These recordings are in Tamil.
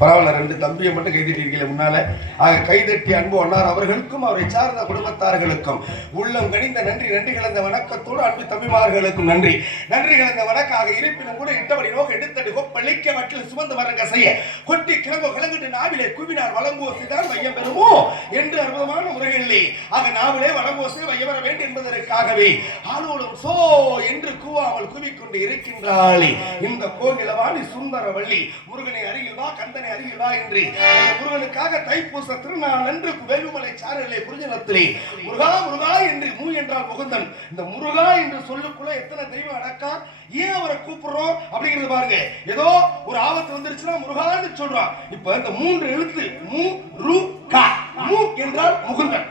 பரவாயில்ல, 2 தம்பியை மட்டும் கைதட்டிருக்கீங்க முன்னால. ஆக கைதட்டி அன்பு அண்ணார் அவர்களுக்கும் அவரை சார்ந்த குடும்பத்தார்களுக்கும் உள்ளம் கனிந்த நன்றி. நன்றி கலந்த வணக்கத்தோடு அன்பு தம்பிமார்களுக்கும் நன்றி. நன்றி கலந்த வணக்காக இருப்பினும் கூட இட்டபடி நோக்க எடுத்தடி கொப்பளிக்க வட்டில் சுமந்து மரங்க செய்ய கொட்டி கிளம்போ கிளங்கிட்டு நாவிலே குவினார் வளம்போசிதான் வையம் பெறுமோ என்று அற்புதமான முறைகளிலே ஆக நாவிலே வளம்போசை வைய வர வேண்டும் என்பதற்காகவே ஆளோடும் சோ என்று கூவாமல் குவிக்கொண்டு இருக்கின்றாளே இந்த கோகிலவாணி சுந்தரவள்ளி. முருகனை அருகில் வா, கந்தனை அருகில் வா என்று முருகனுக்காக தைப்பூச திருநாள் அன்று வேலுமலை சாரலே புரிஞ்சனத்திலே முருகா முருகா என்று மூ என்றால் முகுந்தன். இந்த முருகா என்று சொல்லுக்குள்ள எத்தனை தெய்வம் அடக்கா, ஏன் அவரை கூப்பிடுறோம் அப்படிங்கிறது பாருங்க. ஏதோ ஒரு ஆபத்து வந்துருச்சுன்னா முருகான்னு சொல்றோம். இப்ப இந்த 3 எழுத்து மு ரு கா. மு என்றால் முகுந்தன்,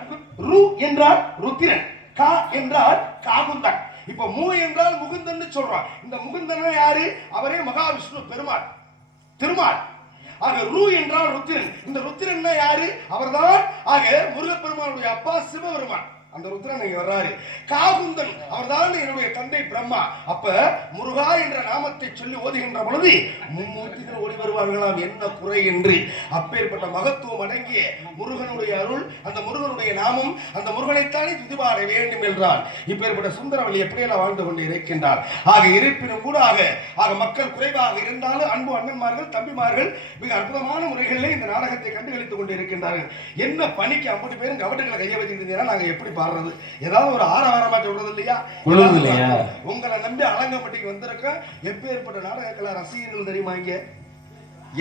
ரு என்றால் ருத்திரன், கா என்றால் காகுந்தன். இப்ப மூ என்றால் முகுந்தன் சொல்றான். இந்த முகுந்தன் யாரு? அவரே மகாவிஷ்ணு பெருமாள், திருமால். ஆக ரு என்றால் ருத்திரன். இந்த ருத்திரன் யாரு? அவர்தான் ஆக முருகப்பெருமானுடைய அப்பா சிவபெருமான். அந்த ருத்ரன் இங்க வர்றாரு. காகுந்தன் அவர்தான் என்னுடைய தந்தை பிரம்மா. அப்ப முருகா என்ற நாமத்தை சொல்லி ஓதுகின்ற பொழுது மும்மூர்த்திகள் ஓடி வருவார்களாம், என்ன குறை என்று. அப்பேற்பட்ட மகத்துவம் அடங்கிய முருகனுடைய அருள், அந்த முருகனுடைய நாமம், அந்த முருகனைத்தானே துதிபாட வேண்டும் என்றால் இப்பேற்பட்ட சுந்தரவள்ளி எப்படியெல்லாம் வாழ்ந்து கொண்டு இருக்கின்றார். ஆக இருப்பினும் கூட ஆக மக்கள் குறைவாக இருந்தாலும் அன்பு அண்ணன்மார்கள் தம்பிமார்கள் மிக அற்புதமான முறைகளிலே இந்த நாடகத்தை கண்டுகளித்துக் கொண்டு இருக்கின்றார்கள். என்ன பணிக்கு 50 பேரும் கவட்டுகளை கைய வச்சிருந்தீங்கன்னா நாங்க எப்படி பாடுறது? ஏதாவது ஒரு ஆரவாரமா சொல்றது இல்லையா? உங்களை நம்பி அலங்கப்பட்டிக்கு வந்திருக்க எப்பேற்பட்ட நாடகங்கள ரசிகர்கள் தெரியுமா? இங்க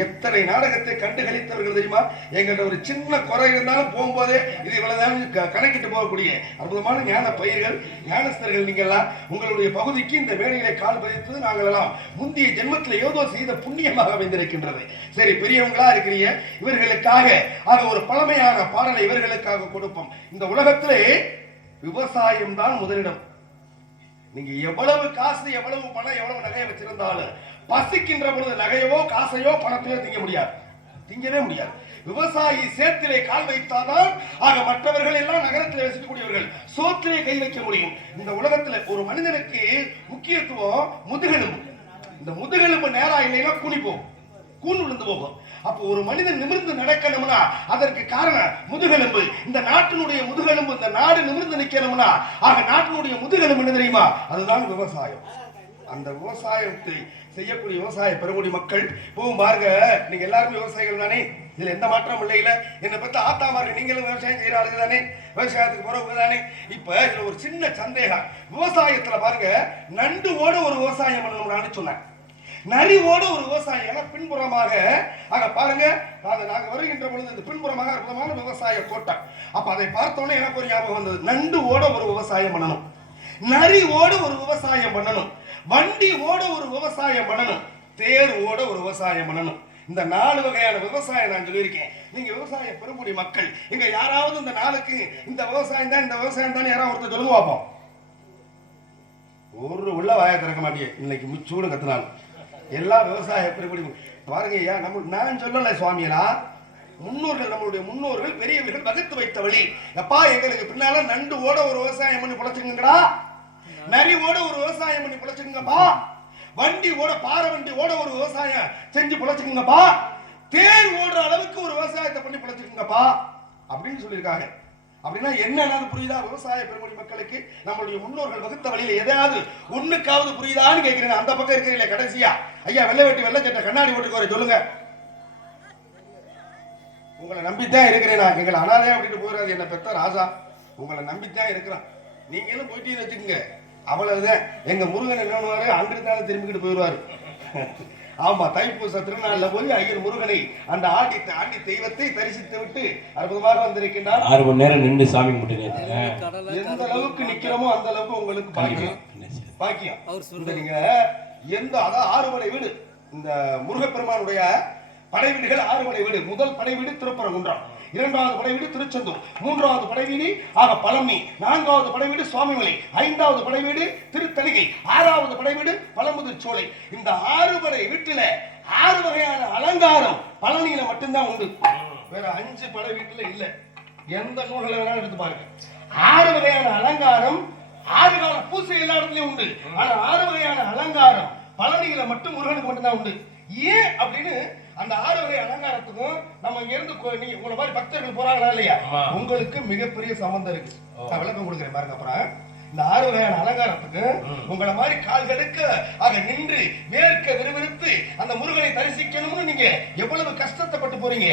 எத்தனை நாடகத்தை கண்டுகளித்தவர்கள் தெரியுமா? எங்கள்ட்ட ஒரு சின்ன குறை இருந்தாலும் போகும்போதே இது இவ்வளவுதான் கணக்கிட்டு போகக்கூடிய அற்புதமான ஞான பயிர்கள், ஞானஸ்தர்கள். நீங்கள்லாம் உங்களுடைய பகுதிக்கு இந்த வேலைகளை கால் பதித்தது நாங்கள் எல்லாம் முந்தைய ஜென்மத்தில் ஏதோ செய்த புண்ணியமாக அமைந்திருக்கின்றது. சரி, பெரியவங்களா இருக்கிறீங்க, இவர்களுக்காக ஆக ஒரு பழமையான பாடலை இவர்களுக்காக கொடுப்போம். இந்த உலகத்திலே விவசாயம் தான் முதலிடம். நீங்க எவ்வளவு காசு, எவ்வளவு பணம், எவ்வளவு நகையை வச்சிருந்தாலும் பசிக்கின்ற பொழுது நகையவோ காசையோ பணத்தையோ திங்க முடியாது, திங்கவே முடியாது. விவசாயி சேத்திலே கால் வைத்தாதான் ஆக மற்றவர்கள் எல்லாம் நகரத்தில் வசிக்கக்கூடியவர்கள் சோத்திலே கை வைக்க முடியும். இந்த உலகத்துல ஒரு மனிதனுக்கு முக்கியத்துவம் முதுகெலும்பு. இந்த முதுகெலும்பு நேரா இல்லைன்னா கூனி போகும், கூன் விழுந்து போகும். அப்போ ஒரு மனிதன் நிமிர்ந்து நடக்கணும்னா அதற்கு காரணம் முதுகெலும்பு. இந்த நாட்டினுடைய முதுகெலும்பு, இந்த நாடு நிமிர்ந்து நிக்கணும்னா ஆக நாட்டினுடைய முதுகெலும்பு என்ன தெரியுமா? அதுதான் விவசாயம். அந்த விவசாயத்தை செய்யக்கூடிய விவசாய பெருங்குடி மக்கள் போகும் பாருங்க. நீங்க எல்லாருமே விவசாயிகள் தானே, இதுல எந்த மாற்றம் இல்லையில. என்னை பத்தி ஆத்தாமார்கள் நீங்களும் விவசாயம் செய்யற ஆளுங்க தானே, விவசாயத்துக்கு போறவங்க தானே. இப்ப இதுல ஒரு சின்ன சந்தேகம். விவசாயத்துல பாருங்க, நண்டு ஓட ஒரு விவசாயம் பண்ணணும்னு சொன்னேன், நரி ஓட ஒரு விவசாயம் பின்புறமாக ஆக பாருங்க. நாங்க வருகின்ற பொழுது இந்த பின்புறமாக அற்புதமான விவசாய தோட்டம். அப்ப அதை பார்த்தோன்னே எனக்கு ஒரு ஞாபகம் வந்தது. நண்டு ஓட ஒரு விவசாயம் பண்ணணும், நரி ஓட ஒரு விவசாயம் பண்ணணும், வண்டி ஓட ஒரு விவசாயம் பண்ணணும், தேர் ஓட ஒரு விவசாயம் பண்ணணும். இந்த 4 வகையான விவசாயம் நான் சொல்லியிருக்கேன். நீங்க விவசாய பெருங்குடி மக்கள் இங்க யாராவது இந்த நாளுக்கு இந்த விவசாயம் தான், இந்த விவசாயம் தான் யாராவது ஒருத்தர் சொல்லுங்க பார்ப்போம். ஒரு உள்ள வாயை திறக்க மாட்டேன் இன்னைக்கு முச்சூடு கத்துனாலும் எல்லா விவசாய பெருங்குடி பாருங்க. ஐயா நம்ம நான் சொல்லல சுவாமியா, முன்னோர்கள், நம்மளுடைய முன்னோர்கள் பெரியவர்கள் வகுத்து வைத்த வழி. எப்பா எங்களுக்கு பின்னால நண்டு ஓட ஒரு விவசாயம் பண்ணி பிழைச்சுங்கடா, நரி ஓட ஒரு விவசாயம் பண்ணி பிழைச்சுங்கப்பா, வண்டி ஓட பாறை வண்டி ஓட ஒரு விவசாயம் செஞ்சு பிழைச்சுங்கப்பா, தேர் ஓடுற அளவுக்கு ஒரு விவசாயத்தை பண்ணி பிழைச்சுங்கப்பா அப்படின்னு சொல்லியிருக்காங்க. அப்படின்னா என்னன்னு புரியுதா? விவசாய பெருங்குடி மக்களுக்கு நம்மளுடைய முன்னோர்கள் வகுத்த வழியில எதையாவது ஒண்ணுக்காவது புரியுதான்னு கேட்கிறேன். அந்த பக்கம் இருக்கிறீங்களே கடைசியா, ஐயா வெள்ளை வெட்டி வெள்ளை சட்டை கண்ணாடி ஓட்டுக்கு வர சொல்லுங்க. உங்களை நம்பித்தான் இருக்கிறேன் நான். எங்களை அனாதையா விட்டுட்டு போயிடாது என்ன பெத்த ராஜா, உங்களை நம்பித்தான் இருக்கிறான். நீங்களும் போயிட்டீங்கன்னு வச்சுக்கோங்க, அவ்வளவுதான். எங்க முருகன் என்ன பண்ணுவாரு, அங்கிருந்தாலும் திரும்பிக்கிட்டு போயிடுவாரு. ஆமா, தைப்பூச திருநாள்ல போய் ஐயர் முருகனை அந்த ஆண்டி தெய்வத்தை தரிசித்து விட்டு அற்புதமாக வந்திருக்கின்றார். 6 மணி நேரம் நின்று சாமி கும்பிட்டு எந்த அளவுக்கு நிக்கிறோமோ அந்த அளவுக்கு உங்களுக்கு பாக்கியம். நீங்க எந்த அதாவது 6 படை வீடு, இந்த முருகப்பெருமானுடைய படை வீடுகள் 6 படை வீடு. முதல் படை வீடு திருப்பரங்குன்றம், 2வது படை வீடு திருச்செந்தூர், 3வது படை வீடு ஆக பழனி, 4வது படை வீடு சுவாமிமலை, 5வது படை வீடு திருத்தணிகை, 6வது படை வீடு பழமுதிர் சோலை. இந்த 6 படை வீட்டுல 6 வகையான அலங்காரம் பழனியில மட்டும்தான் உண்டு, வேற 5 படை வீட்டுல இல்ல. எந்த நூல்களை வேணாலும் எடுத்து பாருங்க. 6 வகையான அலங்காரம், 6 கால பூசை எல்லா இடத்துலயும் உண்டு. ஆனா 6 வகையான அலங்காரம் பழனியில மட்டும் முருகனுக்கு மட்டும்தான் உண்டு. ஏன் அப்படின்னு அந்த 6 வகை அலங்காரத்துக்கும் நம்ம இங்க இருந்து நீங்க உங்களை மாதிரி பக்தர்கள் போறாங்களா இல்லையா, உங்களுக்கு மிகப்பெரிய சம்பந்தம் இருக்கு. நான் விளக்கம் கொடுக்குறேன் பாருங்க. அப்புறம் இந்த 6 வகையான அலங்காரத்துக்கு உங்களை மாதிரி கால் கடுக்க ஆக நின்று வேர்க்க விறுவிறுத்து அந்த முருகனை தரிசிக்கணும்னு நீங்க எவ்வளவு கஷ்டப்பட்டு போறீங்க.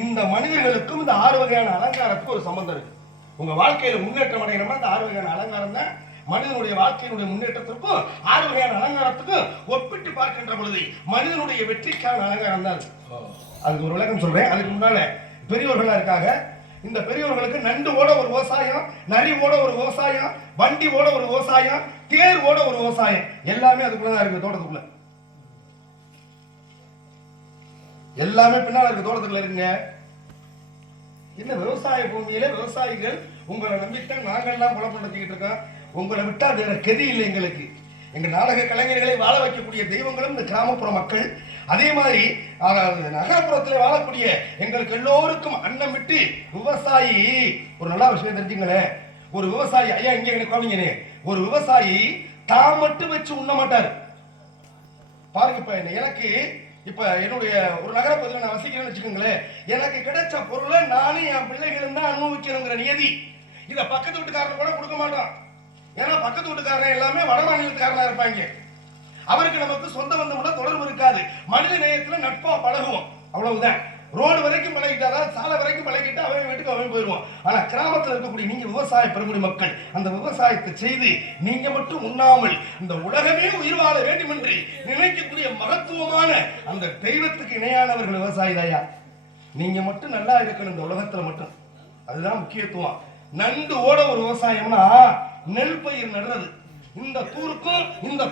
இந்த மனிதர்களுக்கும் இந்த 6 வகையான அலங்காரத்துக்கு ஒரு சம்பந்தம் இருக்கு. உங்க வாழ்க்கையில முன்னேற்றம் அடையணும்னா இந்த 6 வகையான அலங்காரம் தான் மனிதனுடைய வாழ்க்கையினுடைய முன்னேற்றத்திற்கும் 6 வகையான அலங்காரத்துக்கும் ஒப்பிட்டு பார்க்கின்ற பொழுது மனிதனுடைய வெற்றிக்கான அலங்காரம் தான். அதுக்கு ஒரு விளக்கம் சொல்றேன். அதுக்கு முன்னால பெரியவர்களா இருக்காங்க. இந்த பெரியவர்களுக்கு நண்டு ஓட ஒரு விவசாயம், நரி ஓட ஒரு விவசாயம், வண்டி ஓட ஒரு விவசாயம், தேர் ஓட ஒரு விவசாயம், எல்லாமே அதுக்குள்ளதான் இருக்கு. தோட்டத்துக்குள்ள எல்லாமே பின்னால இருக்கு, தோட்டத்துக்குள்ள இருக்குங்க. இந்த விவசாய பூமியில விவசாயிகள் உங்களை நம்பித்தான் நாங்கள்லாம் குழப்பம் இருக்கோம். உங்களை விட்டா வேற கதி இல்லை எங்களுக்கு. எங்க நாடக கலைஞர்களை வாழ வைக்கக்கூடிய தெய்வங்களும் இந்த கிராமப்புற மக்கள். அதே மாதிரி நகரப்புறத்தில் வாழக்கூடிய எங்களுக்கு எல்லோருக்கும் அன்னம் விட்டு விவசாயி. ஒரு நல்ல விஷயம் தெரிஞ்சுங்களேன். ஒரு விவசாயி, ஐயா இங்க எனக்கு கவனிங்கனே, ஒரு விவசாயி தான் மட்டும் வச்சு உண்ண மாட்டாரு பாருங்க. இப்ப எனக்கு இப்ப என்னுடைய ஒரு நகரப்பகுதியில் நான் வசிக்கிறேன்னு வச்சுக்கோங்களேன். எனக்கு கிடைச்ச பொருளை நானும் என் பிள்ளைகளும் தான் அனுபவிக்கணுங்கிற நியதி. இத பக்கத்து வீட்டுக்காரர் கூட கொடுக்க மாட்டோம். ஏன்னா பக்கத்து வீட்டுக்காரன் எல்லாமே வட மாநிலத்துக்காரனா இருப்பாங்க. அவருக்கு நமக்கு சொந்த பந்தமுள்ள தொடர்பு இருக்காது. மனித நேயத்துல நட்பா பழகுவோம், அவ்வளவுதான். ரோடு வரைக்கும் பழகிட்டாதான், சாலை வரைக்கும் பழகிட்டா அவன் வீட்டுக்கு அவன் போயிடுவான். ஆனா கிராமத்தில் இருக்கக்கூடிய நீங்க விவசாய பெருங்குடி மக்கள் அந்த விவசாயத்தை செய்து நீங்க மட்டும் உண்ணாமல் இந்த உலகமே உயிர் வாழ வேண்டும் என்று நினைக்கக்கூடிய மகத்துவமான அந்த தெய்வத்துக்கு இணையானவர்கள் விவசாயி தாயா. நீங்க மட்டும் நல்லா இருக்கணும் இந்த உலகத்துல மட்டும், அதுதான் முக்கியத்துவம். நண்டு ஓட ஒரு விவசாயம்னா நெல் பயிர் நடுறது. இந்த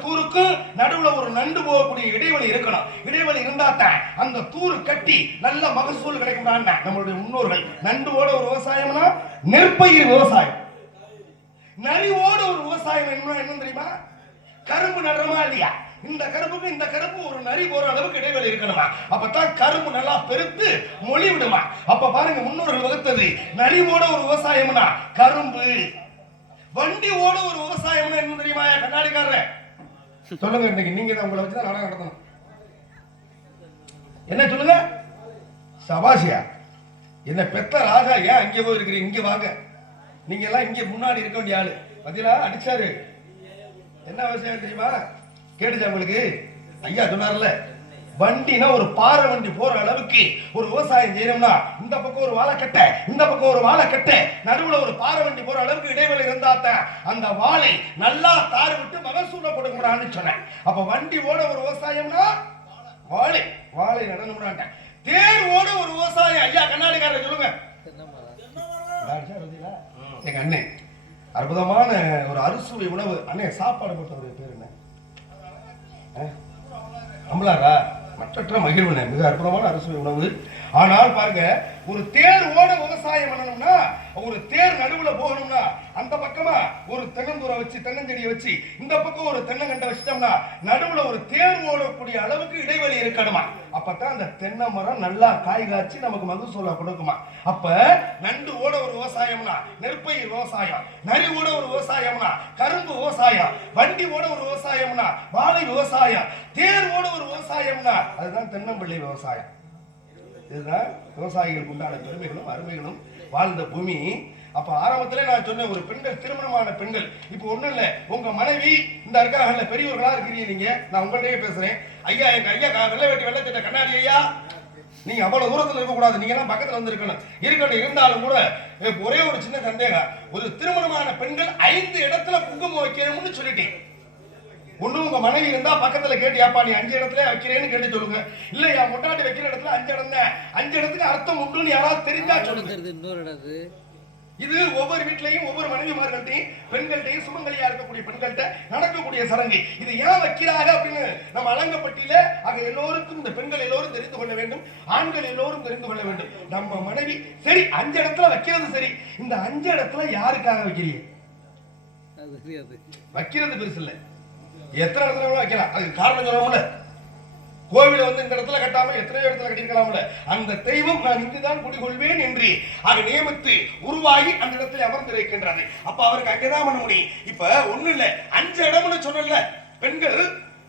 தூருக்கும் நடுவுல ஒரு நண்டு போகக்கூடிய இடைவெளி இருக்கணும். இடைவெளி இருந்தா தான் அந்த தூரு கட்டி நல்ல மகசூல் கிடைக்கும். நம்மளுடைய முன்னோர்கள் நண்டு ஓட ஒரு விவசாயம்னா நெற்பயிர் விவசாயம். நரி ஓட ஒரு விவசாயம் என்ன தெரியுமா? கரும்பு நடுறமா இல்லையா? இந்த கரும்புக்கு இந்த கரும்பு ஒரு நரி போற அளவுக்கு இடைவெளி இருக்கணுமா? அப்பதான் கரும்பு நல்லா பெருத்து மொழி விடுமா. அப்ப பாருங்க, முன்னோர்கள் வகுத்தது. நரி ஓட ஒரு விவசாயம்னா கரும்பு. வண்டி ஓட ஒரு விவசாயம் என்ன தெரியுமா? கண்ணாடிக்காரர் சொல்லுங்க. இன்னைக்கு நீங்க தான் உங்களை வச்சுதான் நாடகம் நடத்தணும். என்ன சொல்லுங்க? சபாசியா என்ன பெத்த ராஜா, ஏன் அங்கே போய் இருக்கிறீங்க? இங்க வாங்க. நீங்க எல்லாம் இங்க முன்னாடி இருக்க வேண்டிய ஆளு. பதிலா அடிச்சாரு. என்ன விவசாயம் தெரியுமா? கேட்டுச்சா உங்களுக்கு? ஐயா சொன்னார்ல, வண்டினா ஒரு பாறை வண்டி போற அளவுக்கு ஒரு விவசாயம் செய்யணும்னா இந்த பக்கம் ஒரு வாழைக்கட்டை, இந்த பக்கம் ஒரு வாழைக்கட்டை, நடுவுல ஒரு பாறை வண்டி போற அளவுக்கு இடைவெளி இருந்தாத்தான் அந்த வாழை நல்லா தாறு விட்டு மகசூல கொடுக்கணும்னு சொன்னேன். அப்ப வண்டி ஓட ஒரு விவசாயம்னா வாழை நடணும்னா. தேர் ஓட ஒரு விவசாயம். ஐயா கண்ணாடிக்காரர் சொல்லுங்க. எங்க அண்ணன் அற்புதமான ஒரு அறுசுவை உணவு. அண்ணே சாப்பாடு போட்டவருடைய பேர் என்ன? அம்பலாரா? மற்ற மகிழ்வு. மிக அற்புதமான அறுசுவை உணவு. ஆனால் பாருங்க, ஒரு தேர் ஓட விவசாயம் பண்ணணும்னா, ஒரு தேர் நடுவுல போகணும்னா அந்த பக்கமா ஒரு தென்னந்தூரை வச்சு, தென்னஞ்செடியை வச்சு, இந்த பக்கம் ஒரு தென்னங்கண்டை வச்சிட்டோம்னா நடுவுல ஒரு தேர் ஓடக்கூடிய அளவுக்கு இடைவெளி இருக்கணுமா. அப்பதான் அந்த தென்னை மரம் நல்லா காய் காய்ச்சி நமக்கு மகசூலா கொடுக்குமா. அப்ப நண்டு ஓட ஒரு விவசாயம்னா நெற்பயிர் விவசாயம், நரி ஓட ஒரு விவசாயம்னா கரும்பு விவசாயம், வண்டி ஓட ஒரு விவசாயம்னா வாழை விவசாயம், தேர் ஓட ஒரு விவசாயம்னா அதுதான் தென்னம்பிள்ளை விவசாயம். இதுதான் விவசாயிகளுக்கு உண்டான பெருமைகளும் அருமைகளும் வாழ்ந்த பூமி. அப்ப ஆரம்பத்திலே நான் சொன்னேன், ஒரு பெண்கள், திருமணமான பெண்கள், இப்ப ஒண்ணும் இல்ல, உங்க மனைவி இந்த இருக்காங்கல்ல, பெரியவர்களா இருக்கிறீங்க நீங்க, நான் உங்கள்கிட்டயே பேசுறேன். ஐயா, எங்க ஐயா வெள்ளை வெட்டி வெள்ளை சட்டை கண்ணாடி ஐயா, நீங்க அவ்வளவு தூரத்துல இருக்க கூடாது, நீங்க எல்லாம் பக்கத்துல வந்து இருக்கணும். இருந்தாலும் கூட ஒரே ஒரு சின்ன சந்தேகம், ஒரு திருமணமான பெண்கள் 5 இடத்துல குங்குமம் வைக்கணும்னு சொல்லிட்டேன். ஒண்ணு உங்க மனைவி இருந்தா பக்கத்துல கேட்டு, ஏப்பா நீ 5 இடத்துல வைக்கிறேன்னு கேட்டு சொல்லுங்க. இல்ல என் முட்டாட்டி வைக்கிற இடத்துல 5 இடம் தான், 5 இடத்துக்கு அர்த்தம் உண்டுன்னு யாராவது தெரிஞ்சா சொல்லுங்க. இது ஒவ்வொரு வீட்லயும் ஒவ்வொரு மனைவிமார்கள்ட்டையும் பெண்கள்ட்டையும் சுமங்கலியா இருக்கக்கூடிய பெண்கள்கிட்ட நடக்கக்கூடிய சடங்கு. இது ஏன் வைக்கிறாங்க அப்படின்னு நம்ம அலங்கப்பட்டியில ஆக எல்லோருக்கும், இந்த பெண்கள் எல்லோரும் தெரிந்து கொள்ள வேண்டும், ஆண்கள் எல்லோரும் தெரிந்து கொள்ள வேண்டும். நம்ம மனைவி சரி 5 இடத்துல வைக்கிறது சரி, இந்த 5 இடத்துல யாருக்காக வைக்கிறீங்க? வைக்கிறது பெருசு இல்ல, எத்தனை இடத்துல வைக்கலாம். அதுக்கு காரணம் சொல்லணும்ல. கோவில வந்து இந்த இடத்துல கட்டாம எத்தனையோ இடத்துல கட்டிருக்கலாம்ல. அந்த தெய்வம் நான் இங்குதான் குடிகொள்வேன் என்று அதை நியமித்து உருவாகி அந்த இடத்துல அமர்ந்திருக்கின்றது. அப்ப அவருக்கு அங்கதான் பண்ண முடியும். இப்ப ஒண்ணு இல்ல, 5 இடம்னு சொன்னல, பெண்கள்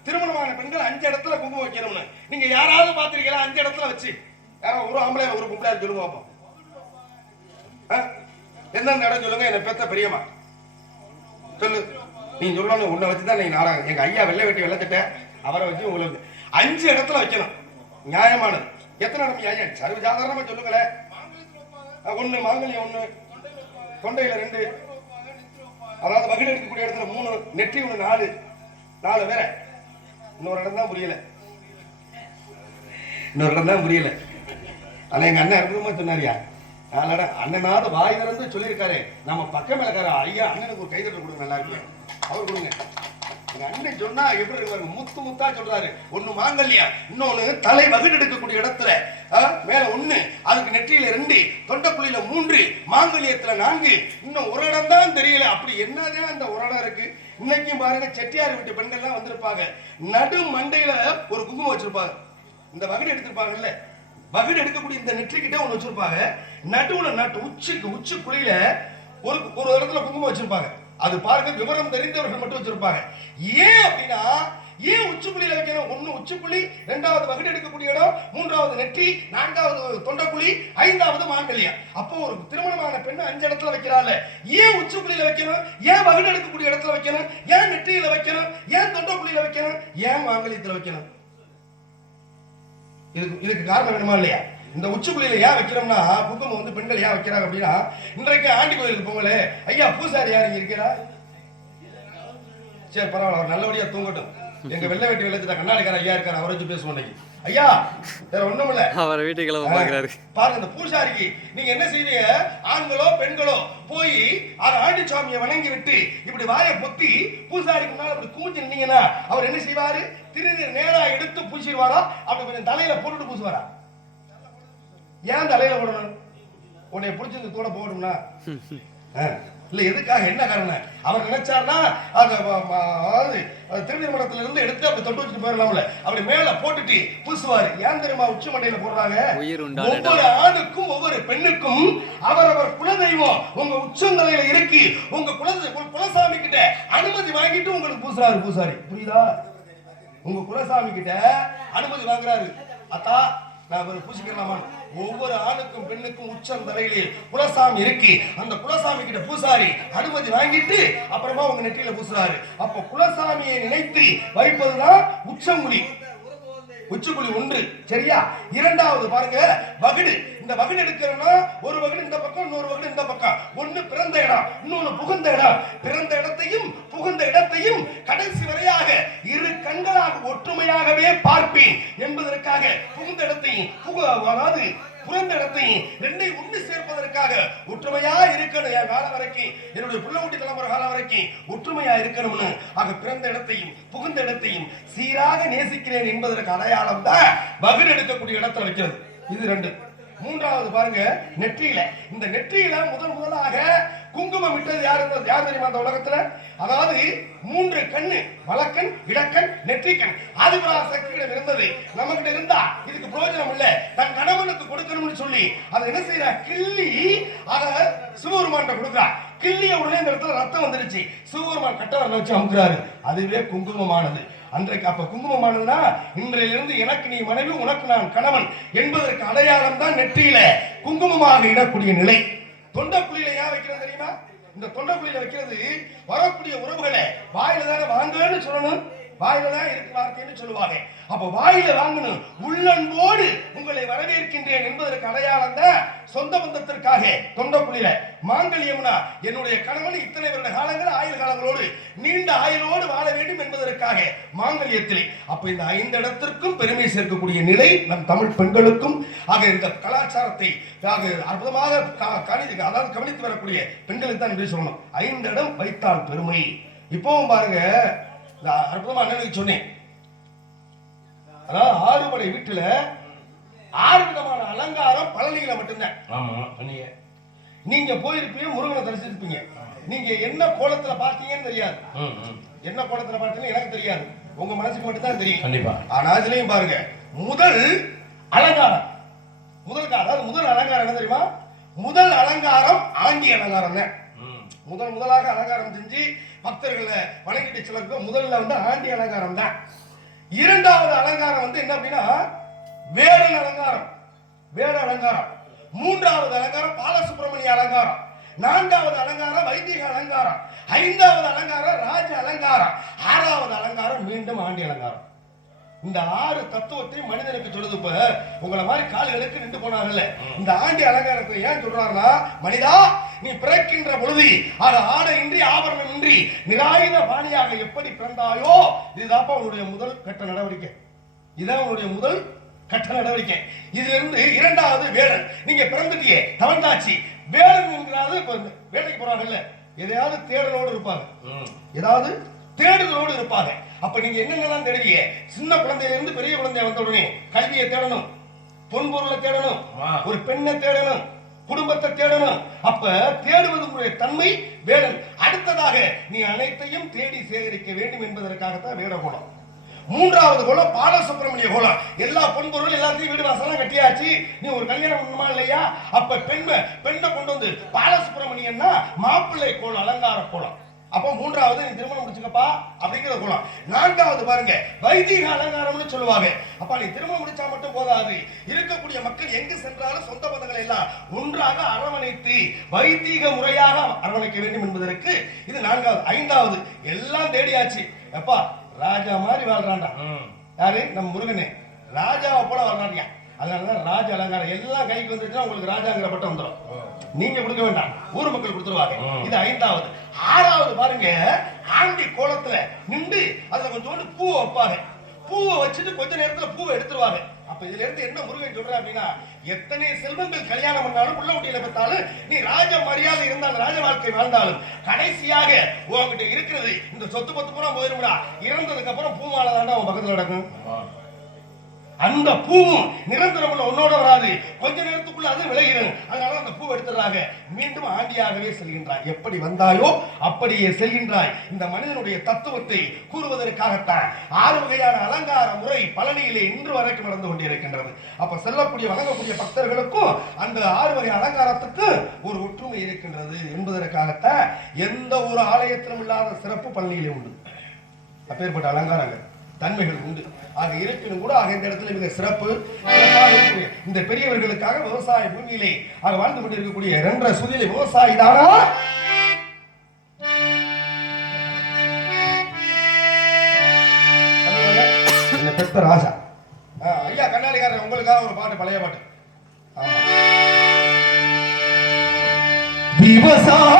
திருமணமான பெண்கள் 5 இடத்துல குங்குமம் வைக்கணும்னு நீங்க யாராவது பாத்திருக்கீங்களா? 5 இடத்துல வச்சு யாரோ ஒரு ஆம்பளை ஒரு பொம்பளை சொல்லுங்க பாப்போம். எந்தெந்த இடம் சொல்லுங்க. என்ன பெத்த பெரியம்மா சொல்லு. நீ சொல்லணும். உன்னை வச்சுதான் நீங்க நாடகம். எங்க ஐயா வெள்ளை வெட்டி வெள்ளத்திட்ட அவரை வச்சு உங்களுக்கு 5 இடத்துல வைக்கணும். நியாயமானது. எத்தனை இடம் ஐயா? சர்வ சாதாரணமா சொல்லுங்களேன். 1 மாங்கல்யம் 1, தொண்டையில 2, அதாவது வகிடு எடுக்கக்கூடிய இடத்துல 3, நெற்றி 1, 4 வேற. இன்னொரு இடம் தான் புரியல. ஆனா எங்க அண்ணன் இருக்குமா சொன்னாரியா? 4 இடம். அண்ணனாவது வாய் திறந்து சொல்லியிருக்காரு. நம்ம பக்கம் மேலக்கார ஐயா அண்ணனுக்கு ஒரு கைதட்டல் கொடுங்க. நல்லா இருக்கு. அவர் கொடுங்க. எங்க அண்ணன் சொன்னா எப்படி இருக்காரு? முத்து முத்தா சொல்றாரு. 1 மாங்கல்யம், இன்னொன்னு தலை வகிடு எடுக்கக்கூடிய இடத்துல மேல 1, அதுக்கு நெற்றியில 2, தொண்டைக்குழியில 3, மாங்கல்யத்துல 4, இன்னும் ஒரு இடம் தான் தெரியல. அப்படி என்னதான் அந்த ஒரு இடம் இருக்கு? இன்னைக்கும் பாருங்க, செட்டியார் வீட்டு பெண்கள் எல்லாம் வந்திருப்பாங்க. நடு மண்டையில ஒரு குங்குமம் வச்சிருப்பாங்க. இந்த வகிடு எடுத்திருப்பாங்கல்ல, வகிடு எடுக்கக்கூடிய இந்த நெற்றி கிட்ட ஒண்ணு வச்சிருப்பாங்க. நடுவுல உச்சி குழியில ஒரு இடத்துல குங்குமம் வச்சிருப்பாங்க. அது பாருங்க, விவரம் தெரிந்தவர்கள் மட்டும் வச்சிருப்பாங்க. ஏன் அப்படின்னா, ஏன் உச்சிப்புள்ளியில வைக்கணும்? 1 உச்சிப்புள்ளி, 2வது வகிடு எடுக்கக்கூடிய இடம், 3வது நெற்றி, 4வது தொண்டைக்குழி, 5வது மாங்கல்யம். அப்போ ஒரு திருமணமான பெண்ணு 5 இடத்துல வைக்கிறாள். ஏன் உச்சிப்புள்ளியில வைக்கணும்? ஏன் வகிடு எடுக்கக்கூடிய இடத்துல வைக்கணும்? ஏன் நெற்றியில வைக்கணும்? ஏன் தொண்டைக்குழியில வைக்கணும்? ஏன் மாங்கல்யத்துல வைக்கணும்? இதுக்கு காரணம் வேணுமா இல்லையா? இந்த உச்சிப்புள்ளியில ஏன் வைக்கிறோம்னா, குங்குமம் வந்து பெண்கள் ஏன் வைக்கிறாங்க அப்படின்னா, இன்றைக்கு ஆண்டி கோயிலுக்கு போங்களே, ஐயா பூசாரி யாரு இருக்கிறா? சரி பரவாயில்ல, அவர் நல்லபடியா தூங்கட்டும். எங்க வெள்ளை வெட்டி வெள்ளத்திட்ட கண்ணாடிக்கார ஐயா இருக்காரு, அவரை வச்சு பேசுவோம். ஐயா வேற ஒண்ணும் இல்ல, அவர் வீட்டுக்குள்ள பாக்குறாரு பாருங்க. இந்த பூசாரிக்கு நீங்க என்ன செய்வீங்க? ஆண்களோ பெண்களோ போய் ஆண்டி சாமியை வணங்கி விட்டு இப்படி வாயை பொத்தி பூசாரிக்கு முன்னால அப்படி கூஞ்சி நின்னீங்கன்னா அவர் என்ன செய்வாரு? திருநீர் நேரா எடுத்து பூசிடுவாரா? அப்படி கொஞ்சம் தலையில போட்டுட்டு பூசுவாரா? ஏன் தலையில போடணும்? உன்னை பிடிச்சிருந்து கூட போடணும்னா இல்ல, எதுக்காக? என்ன காரணம்? அவர் நினைச்சார்னா திருநீர் மடத்துல இருந்து எடுத்து அப்படி தொட்டு வச்சுட்டு போயிடலாம்ல. அப்படி மேல போட்டுட்டு பூசுவாரு. ஏன் தெரியுமா உச்சி மண்டையில போடுறாங்க? ஒவ்வொரு ஆணுக்கும் ஒவ்வொரு பெண்ணுக்கும் அவரவர் குலதெய்வம் உங்க உச்சந்தலையில இருக்கு. உங்க குலசாமி கிட்ட அனுமதி வாங்கிட்டு உங்களுக்கு பூசுறாரு பூசாரி. புரியுதா? உங்க குலசாமி கிட்ட அனுமதி வாங்குறாரு. அத்தா நான் பூசிக்கலாமா? ஒவ்வொரு ஆணுக்கும் பெண்ணுக்கும் உச்சம் தலையிலே குலசாமி இருக்கு. அந்த குலசாமி கிட்ட பூசாரி அனுமதி வாங்கிட்டு அப்புறமா உங்க நெற்றியில பூசுறாரு. அப்ப குலசாமியை நினைத்து வைப்பதுதான் உச்சங்குழி. உச்சிக்குழி 1 சரியா? 2வது பாருங்க வகிடு. இந்த வகிடு எடுக்கிறோம்னா ஒரு வகிடு இந்த பக்கம், இன்னொரு வகிடு இந்த பக்கம். 1 பிறந்த இடம், இன்னொன்னு புகுந்த இடம். பிறந்த இடத்தையும் புகுந்த இடத்தையும் கடைசி வரையாக 2 கண்களாக ஒற்றுமையாகவே பார்ப்பேன் என்பதற்காக புகுந்த இடத்தையும் அதாவது புறந்த இடத்தையும் 2ஐயும் ஒன்று சேர்ப்பதற்காக ஒற்றுமையா இருக்கணும். என் காலம் வரைக்கும், என்னுடைய புள்ள ஊட்டி தலைமுறை காலம் வரைக்கும் ஒற்றுமையா இருக்கணும்னு ஆக பிறந்த இடத்தையும் புகுந்த இடத்தையும் சீராக நேசிக்கிறேன் என்பதற்கு அடையாளம் தான் வகிடு எடுக்கக்கூடிய இடத்துல வைக்கிறது. இது 2. 3வது பாருங்க நெற்றியில. இந்த நெற்றியில முதலாக குங்குமம் இட்டது யார் தெரியுமா அந்த உலகத்துல? அதாவது 3 கண்ணு, வலக்கண், இடக்கண், நெற்றிக்கண் ஆதிபராசக்தியிடம் இருந்தது. நமக்கிட்ட இருந்தா இதுக்கு பிரயோஜனம் இல்ல, தன் கணவனுக்கு கொடுக்கணும்னு சொல்லி அதை என்ன செய்யறா? கிள்ளி அத சிவபெருமான் கொடுக்குறா. கிள்ளிய உடனே இந்த இடத்துல ரத்தம் வந்துருச்சு. சிவபெருமான் கட்டவரில் வச்சு அமுக்குறாரு. அதுவே குங்குமமானது. அன்றைக்கு அப்ப குங்குமமானதுன்னா இன்றையிலிருந்து எனக்கு நீ மனைவி, உனக்கு நான் கணவன் என்பதற்கு அடையாளம் தான் நெற்றியில குங்குமமாக இடக்கூடிய நிலை. தொண்டைக்குழியில ஏன் வைக்கிறது தெரியுமா? இந்த தொண்டைக்குழியில வைக்கிறது வரக்கூடிய உறவுகளை வாயில தானே வாங்கன்னு சொல்லணும். வாயில தான் இருக்கு வார்த்தைன்னு சொல்லுவாங்க. அப்ப வாயில வாங்கணும். உள்ளன்போடு உங்களை வரவேற்கின்றேன் என்பதற்கு அடையாளம் தான் சொந்த பந்தத்திற்காக தொண்டைக்குழியில. மாங்கல்யம்னா என்னுடைய கணவன் இத்தனை வருட காலங்கள் ஆயுள் காலங்களோடு நீண்ட ஆயுளோடு வாழ வேண்டும் என்பதற்காக மாங்கல்யத்திலே. அப்ப இந்த 5 இடத்திற்கும் பெருமை சேர்க்கக்கூடிய நிலை நம் தமிழ் பெண்களுக்கும் ஆக இந்த கலாச்சாரத்தை அற்புதமாக கவனித்து வரக்கூடிய பெண்களுக்கு தான் என்று சொல்லணும். 5 இடம் வைத்தால் பெருமை. இப்பவும் பாருங்க, அற்புதமா அண்ணனுக்கு சொன்னேன். அதாவது 6 படை வீட்டுல 6 விதமான அலங்காரம் பழனியில மட்டும்தான். நீங்க போயிருப்பீங்க, முருகனை தரிசிருப்பீங்க. நீங்க என்ன கோலத்துல பார்த்தீங்கன்னு தெரியாது. என்ன கோலத்துல பார்த்தீங்கன்னு எனக்கு தெரியாது. உங்க மனசுக்கு மட்டும் தான் தெரியும் கண்டிப்பா. ஆனா இதுலயும் பாருங்க, முதல் அலங்காரம் முதல் அலங்காரம் என்ன தெரியுமா? முதல் அலங்காரம் ஆண்டி அலங்காரம் தான். முதலாக அலங்காரம் செஞ்சு பக்தர்களை வணங்கிட்டு சிலருக்கு முதல்ல வந்து ஆண்டி அலங்காரம் தான். இரண்டாவது அலங்காரம் வந்து என்ன அப்படின்னா வேடன் அலங்காரம், வேட அலங்காரம். மூன்றாவது அலங்காரம் பாலசுப்ரமணிய அலங்காரம். நான்காவது அலங்காரம் வைதிக அலங்காரம். ஐந்தாவது அலங்காரம் ராஜ அலங்காரம். ஆறாவது அலங்காரம் மீண்டும் ஆண்டி அலங்காரம். இந்த 6 தத்துவத்தை மனிதனுக்கு சொல்லுது. இப்ப உங்களை மாதிரி கால்களுக்கு நின்று போனாங்கல்ல, இந்த ஆண்டி அலங்காரத்தை ஏன் சொல்றாருன்னா, மனிதா நீ பிறக்கின்ற பொழுது அது ஆடையின்றி ஆபரணமின்றி நிராயுத பாணியாக எப்படி பிறந்தாயோ இதுதான் உன்னுடைய முதல் கட்ட நடவடிக்கை. இதான் உன்னுடைய முதல் கட்ட நடவடிக்கை. இதுல இருந்து இரண்டாவது வேடன். நீங்க பிறந்துட்டியே தவந்தாச்சு. வேடன் என்கிறாவது வேலைக்கு போறாங்கல்ல, எதையாவது தேடலோடு இருப்பாங்க, ஏதாவது தேடுதலோடு இருப்பாங்க. அப்ப நீங்க என்னென்னலாம் தேடுவீங்க? சின்ன குழந்தையில இருந்து பெரிய குழந்தைய வந்த உடனே கல்வியை தேடணும், பொன்பொருளை தேடணும், ஒரு பெண்ணை தேடணும், குடும்பத்தை தேடணும். அப்ப தேடுவதற்குரிய தன்மை வேடன். அடுத்ததாக நீ அனைத்தையும் தேடி சேகரிக்க வேண்டும் என்பதற்காகத்தான் வேட குணம். மூன்றாவது குலம் பாலசுப்ரமணிய குலம். எல்லா பொன்பொருள் எல்லாத்தையும் வீடு வாசலாம் கட்டியாச்சு, நீ ஒரு கல்யாணம் பண்ணுமா இல்லையா? அப்ப பெண்ணை கொண்டு வந்து பாலசுப்ரமணியன்னா மாப்பிள்ளை கோலம், அலங்கார கோலம். அப்ப மூன்றாவது நீ திருமணம் முடிச்சுக்கப்பா அப்படிங்கிற குலம். நான்காவது பாருங்க வைதிக அலங்காரம்னு சொல்லுவாங்க. அப்ப நீ திருமணம் முடிச்சா மட்டும் போதாது, இருக்கக்கூடிய மக்கள் எங்கு சென்றாலும் சொந்த பந்தங்களை எல்லாம் ஒன்றாக அரவணைத்து வைதிக முறையாக அரவணைக்க வேண்டும் என்பதற்கு இது நான்காவது. ஐந்தாவது எல்லாம் தேடியாச்சு, எப்பா ராஜா மாதிரி வாழ்றான்டா. யாரு? நம்ம முருகனே ராஜாவை போல வாழ்றாங்க. அதனாலதான் ராஜ அலங்காரம் எல்லாம் கைக்கு வந்துச்சுன்னா உங்களுக்கு ராஜாங்கிற பட்டம் வந்துடும். நீங்க கொடுக்க வேண்டாம், ஊர் மக்கள் கொடுத்துருவாங்க. இது ஐந்தாவது. ஆறாவது பாருங்க ஆண்டி கோலத்துல நின்று அதுல கொஞ்சோண்டு பூவை வைப்பாங்க. பூவை வச்சுட்டு கொஞ்ச நேரத்துல பூவை எடுத்துருவாங்க. அப்ப இதுல இருந்து என்ன முருகன் சொல்ற அப்படின்னா, எத்தனை செல்வங்கள் கல்யாணம் பண்ணாலும் உள்ள ஊட்டியில பெற்றாலும் நீ ராஜ மரியாதை இருந்தாலும் ராஜ வாழ்க்கை வாழ்ந்தாலும் கடைசியாக உங்ககிட்ட இருக்கிறது இந்த சொத்து பத்து பூரா போயிரும்டா. இறந்ததுக்கு அப்புறம் பூமாலை தாண்டா உன் பக்கத்துல நடக்கும். அந்த பூவும் நிரந்தரம் உன்னோட வராது, கொஞ்ச நேரத்துக்குள்ள அது விளையிடும். அதனால அந்த பூ எடுத்துறாங்க. மீண்டும் ஆண்டியாகவே செல்கின்றாய். எப்படி வந்தாயோ அப்படியே செல்கின்றாய். இந்த மனிதனுடைய தத்துவத்தை கூறுவதற்காகத்தான் 6 வகையான அலங்கார முறை பழனியிலே இன்று வரைக்கும் நடந்து கொண்டிருக்கின்றது. அப்ப செல்லக்கூடிய வணங்கக்கூடிய பக்தர்களுக்கும் அந்த 6 வகை அலங்காரத்துக்கு ஒரு ஒற்றுமை இருக்கின்றது என்பதற்காகத்தான் எந்த ஒரு ஆலயத்திலும் இல்லாத சிறப்பு பழனியிலே உண்டு. அப்பேற்பட்ட அலங்காரங்கள் தன்மைகள் உண்டு. ஆக இருப்பினும் கூட இந்த இடத்துல மிக சிறப்பு இந்த பெரியவர்களுக்காக விவசாய பூமியிலே வாழ்ந்து கொண்டிருக்கக்கூடிய 2 சுதியிலே விவசாயி தானா பெத்த ராஜா. ஐயா கண்ணாடிக்காரர் உங்களுக்காக ஒரு பாட்டு, பழைய பாட்டு. விவசாய